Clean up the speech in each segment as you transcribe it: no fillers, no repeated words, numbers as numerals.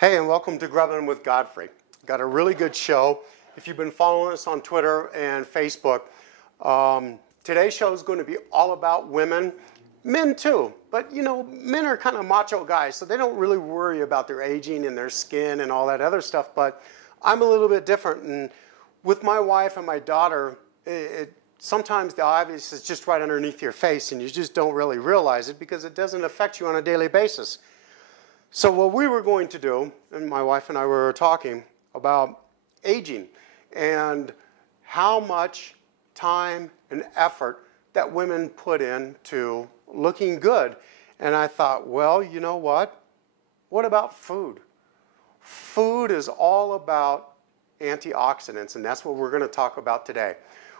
Hey, and welcome to Grubbin with Godfrey. Got a really good show. If you've been following us on Twitter and Facebook, today's show is going to be all about women, men too. But you know, men are kind of macho guys, so they don't really worry about their aging and their skin and all that other stuff. But I'm a little bit different, and with my wife and my daughter, sometimes the obvious is just right underneath your face, and you just don't really realize it because it doesn't affect you on a daily basis. So what we were going to do, and my wife and I were talking about aging and how much time and effort that women put into looking good. And I thought, well, you know what? What about food? Food is all about antioxidants, and that's what we're going to talk about today.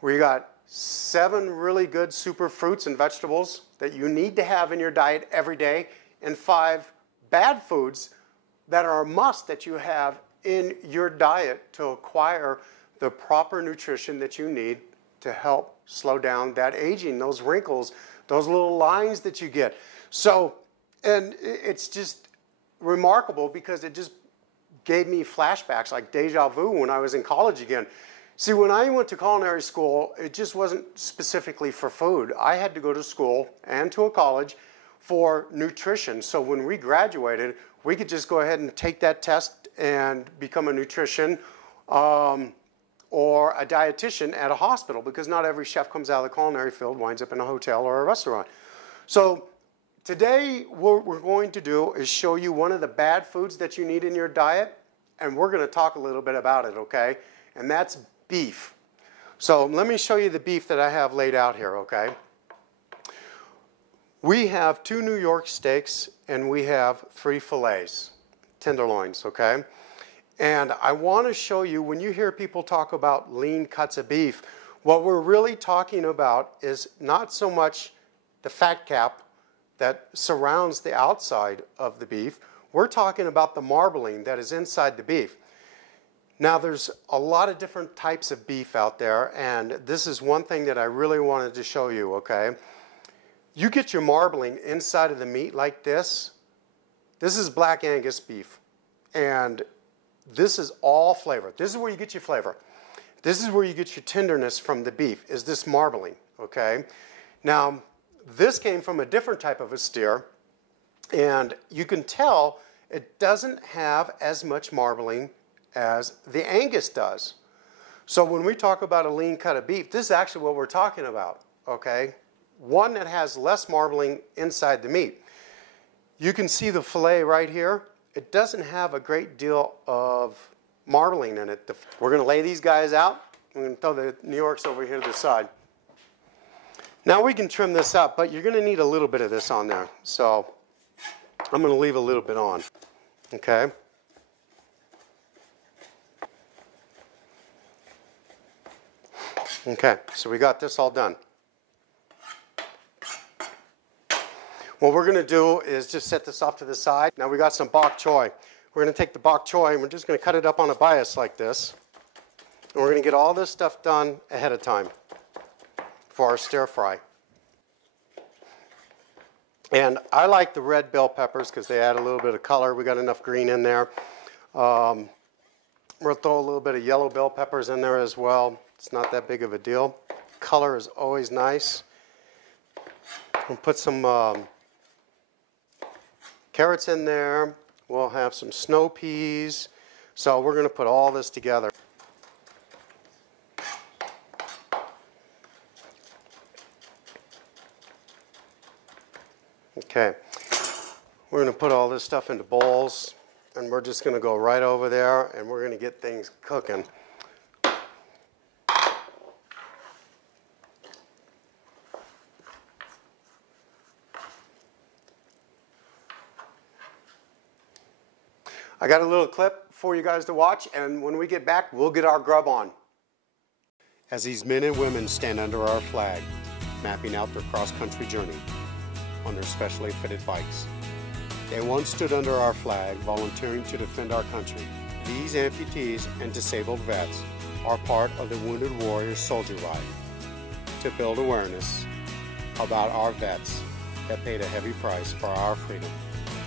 We got 7 really good super fruits and vegetables that you need to have in your diet every day, and 5 bad foods that are a must that you have in your diet to acquire the proper nutrition that you need to help slow down that aging, those wrinkles, those little lines that you get. So, and it's just remarkable because it just gave me flashbacks like deja vu when I was in college again. See, when I went to culinary school, it just wasn't specifically for food. I had to go to school and to a college for nutrition. So when we graduated, we could just go ahead and take that test and become a nutrition or a dietitian at a hospital, because not every chef comes out of the culinary field winds up in a hotel or a restaurant. So today what we're going to do is show you one of the bad foods that you need in your diet, and we're going to talk a little bit about it, okay? And that's beef. So let me show you the beef that I have laid out here, okay? We have 2 New York steaks and we have 3 fillets, tenderloins, okay? And I want to show you, when you hear people talk about lean cuts of beef, what we're really talking about is not so much the fat cap that surrounds the outside of the beef. We're talking about the marbling that is inside the beef. Now, there's a lot of different types of beef out there, and this is one thing that I really wanted to show you, okay? You get your marbling inside of the meat like this. This is black Angus beef, and this is all flavor. This is where you get your flavor. This is where you get your tenderness from the beef, is this marbling, okay? Now, this came from a different type of a steer, and you can tell it doesn't have as much marbling as the Angus does. So when we talk about a lean cut of beef, this is actually what we're talking about, okay? One that has less marbling inside the meat. You can see the fillet right here. It doesn't have a great deal of marbling in it. We're going to lay these guys out. I'm going to throw the New Yorks over here to the side. Now we can trim this up, but you're going to need a little bit of this on there. So I'm going to leave a little bit on. Okay? Okay, so we got this all done. What we're going to do is just set this off to the side. Now we got some bok choy. We're going to take the bok choy and we're just going to cut it up on a bias like this. And we're going to get all this stuff done ahead of time for our stir fry. And I like the red bell peppers because they add a little bit of color. We got enough green in there. We'll throw a little bit of yellow bell peppers in there as well. It's not that big of a deal. Color is always nice. We'll put some carrots in there. We'll have some snow peas. So we're going to put all this together. Okay. We're going to put all this stuff into bowls, and we're just going to go right over there, and we're going to get things cooking. I got a little clip for you guys to watch, and when we get back, we'll get our grub on. As these men and women stand under our flag, mapping out their cross-country journey on their specially fitted bikes. They once stood under our flag, volunteering to defend our country. These amputees and disabled vets are part of the Wounded Warrior Soldier Ride to build awareness about our vets that paid a heavy price for our freedom.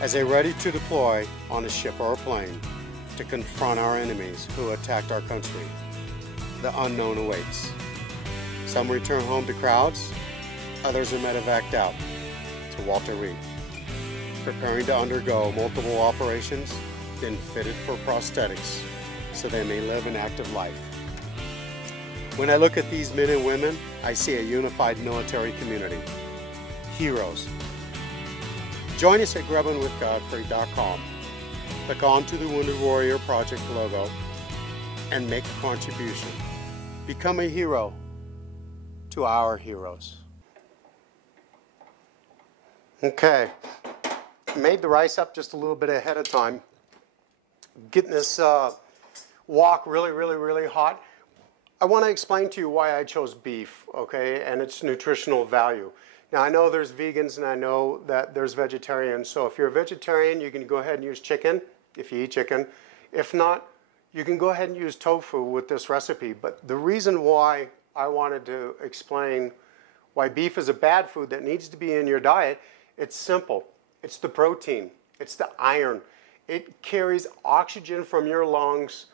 as they ready to deploy on a ship or a plane to confront our enemies who attacked our country. The unknown awaits. Some return home to crowds, others are medevaced out to Walter Reed, preparing to undergo multiple operations, then fitted for prosthetics so they may live an active life. When I look at these men and women, I see a unified military community. Heroes. Join us at grubbinwithgodfrey.com. Click on to the Wounded Warrior Project logo and make a contribution. Become a hero to our heroes. Okay, made the rice up just a little bit ahead of time. Getting this wok really hot. I want to explain to you why I chose beef, okay, and its nutritional value. Now, I know there's vegans and I know that there's vegetarians, so if you're a vegetarian, you can go ahead and use chicken, if you eat chicken. If not, you can go ahead and use tofu with this recipe. But the reason why I wanted to explain why beef is a bad food that needs to be in your diet, it's simple. It's the protein. It's the iron. It carries oxygen from your lungs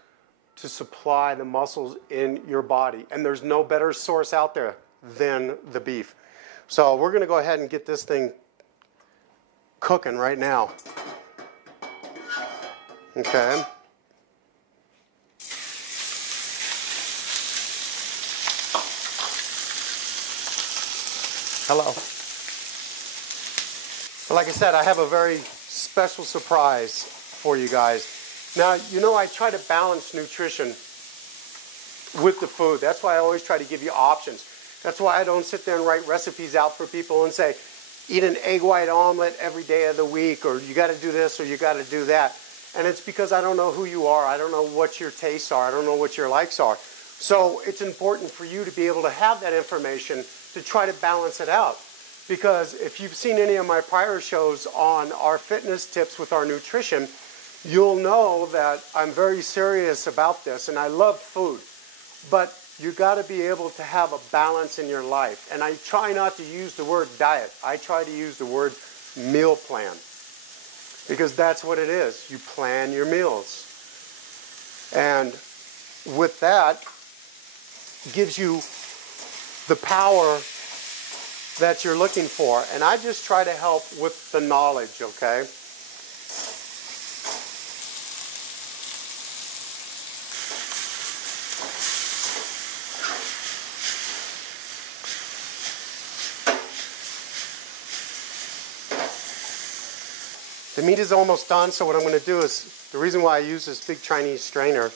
to supply the muscles in your body. And there's no better source out there than the beef. So we're going to go ahead and get this thing cooking right now. Okay. Hello. Like I said, I have a very special surprise for you guys. Now, you know I try to balance nutrition with the food. That's why I always try to give you options. That's why I don't sit there and write recipes out for people and say, eat an egg white omelet every day of the week, or you got to do this, or you got to do that. And it's because I don't know who you are. I don't know what your tastes are. I don't know what your likes are. So it's important for you to be able to have that information to try to balance it out. Because if you've seen any of my prior shows on our fitness tips with our nutrition, you'll know that I'm very serious about this, and I love food. But you got to be able to have a balance in your life. And I try not to use the word diet. I try to use the word meal plan. Because that's what it is. You plan your meals. And with that, gives you the power that you're looking for. And I just try to help with the knowledge, okay? The meat is almost done, so what I'm going to do is, the reason why I use this big Chinese strainer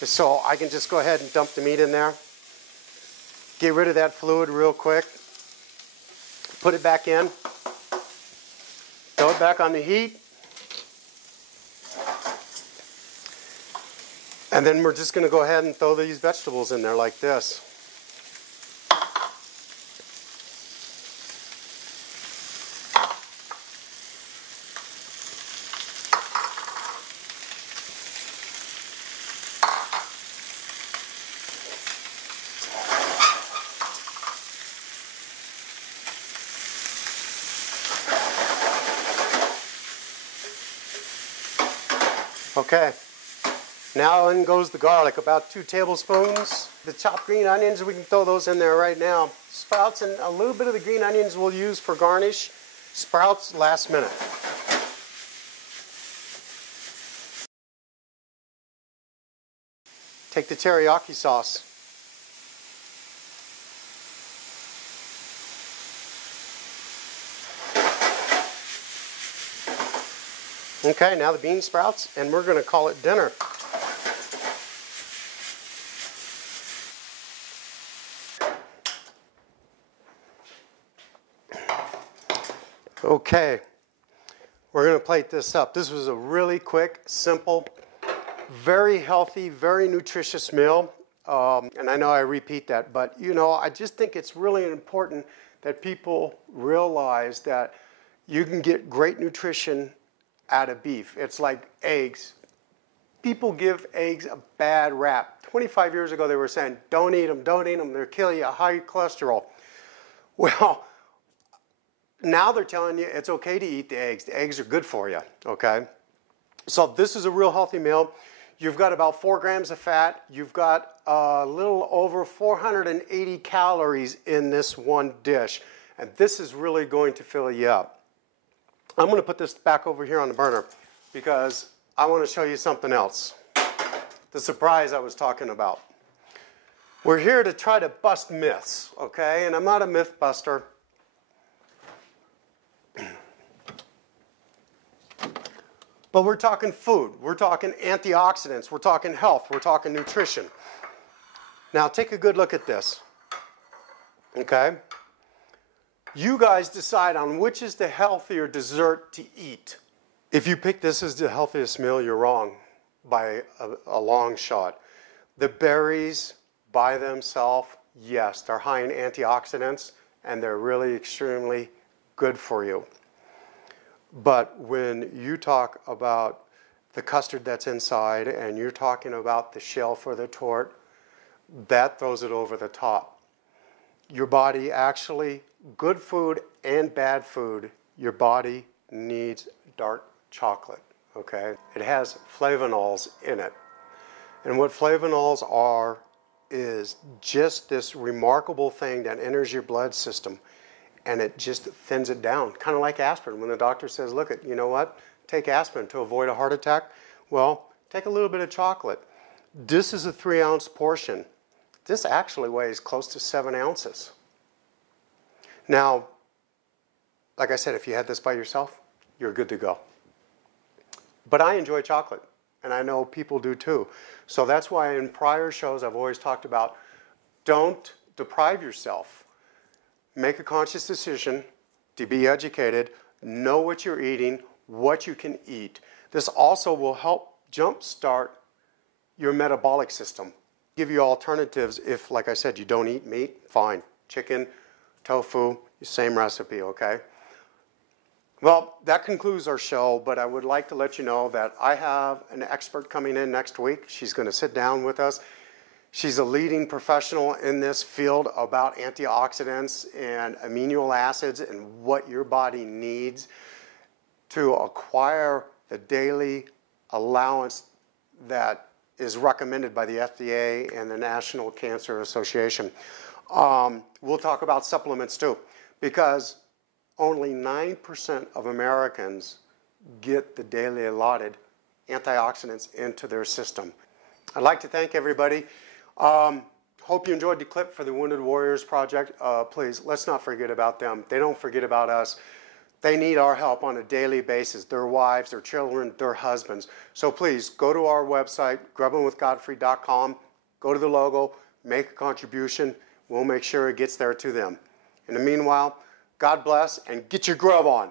is so I can just go ahead and dump the meat in there, get rid of that fluid real quick, put it back in, throw it back on the heat, and then we're just going to go ahead and throw these vegetables in there like this. Okay, now in goes the garlic, about 2 tablespoons. The chopped green onions, we can throw those in there right now. Sprouts and a little bit of the green onions we'll use for garnish. Sprouts last minute. Take the teriyaki sauce. Okay, now the bean sprouts, and we're going to call it dinner. Okay, we're going to plate this up. This was a really quick, simple, very healthy, very nutritious meal. And I know I repeat that, but you know, I just think it's really important that people realize that you can get great nutrition out of beef. It's like eggs. People give eggs a bad rap. 25 years ago they were saying, don't eat them, they'll kill you, high cholesterol. Well, Now they're telling you it's okay to eat the eggs. The eggs are good for you, okay? So this is a real healthy meal. You've got about 4 grams of fat. You've got a little over 480 calories in this one dish. And this is really going to fill you up. I'm going to put this back over here on the burner because I want to show you something else. The surprise I was talking about. We're here to try to bust myths, okay? And I'm not a myth buster. But we're talking food, we're talking antioxidants, we're talking health, we're talking nutrition. Now take a good look at this, okay? You guys decide on which is the healthier dessert to eat. If you pick this as the healthiest meal, you're wrong by a long shot. The berries by themselves, yes, they're high in antioxidants and they're really extremely good for you. But when you talk about the custard that's inside and you're talking about the shell for the torte, that throws it over the top. Your body actually, good food and bad food, your body needs dark chocolate, okay? It has flavonols in it. And what flavonols are is just this remarkable thing that enters your blood system and it just thins it down, kind of like aspirin. When the doctor says, look, you know what, take aspirin to avoid a heart attack. Well, take a little bit of chocolate. This is a 3-ounce portion. This actually weighs close to 7 ounces. Now, like I said, if you had this by yourself, you're good to go. But I enjoy chocolate, and I know people do too. So that's why in prior shows I've always talked about don't deprive yourself. Make a conscious decision to be educated, know what you're eating, what you can eat. This also will help jumpstart your metabolic system. Give you alternatives if, like I said, you don't eat meat, fine. Chicken, tofu, same recipe, okay? Well, that concludes our show, but I would like to let you know that I have an expert coming in next week. She's going to sit down with us. She's a leading professional in this field about antioxidants and amino acids and what your body needs to acquire the daily allowance that is recommended by the FDA and the National Cancer Association. We'll talk about supplements too, because only 9% of Americans get the daily allotted antioxidants into their system. I'd like to thank everybody. Hope you enjoyed the clip for the Wounded Warriors Project. Please, let's not forget about them. They don't forget about us. They need our help on a daily basis, their wives, their children, their husbands. So please, go to our website, grubbinwithgodfrey.com, go to the logo, make a contribution. We'll make sure it gets there to them. In the meanwhile, God bless and get your grub on.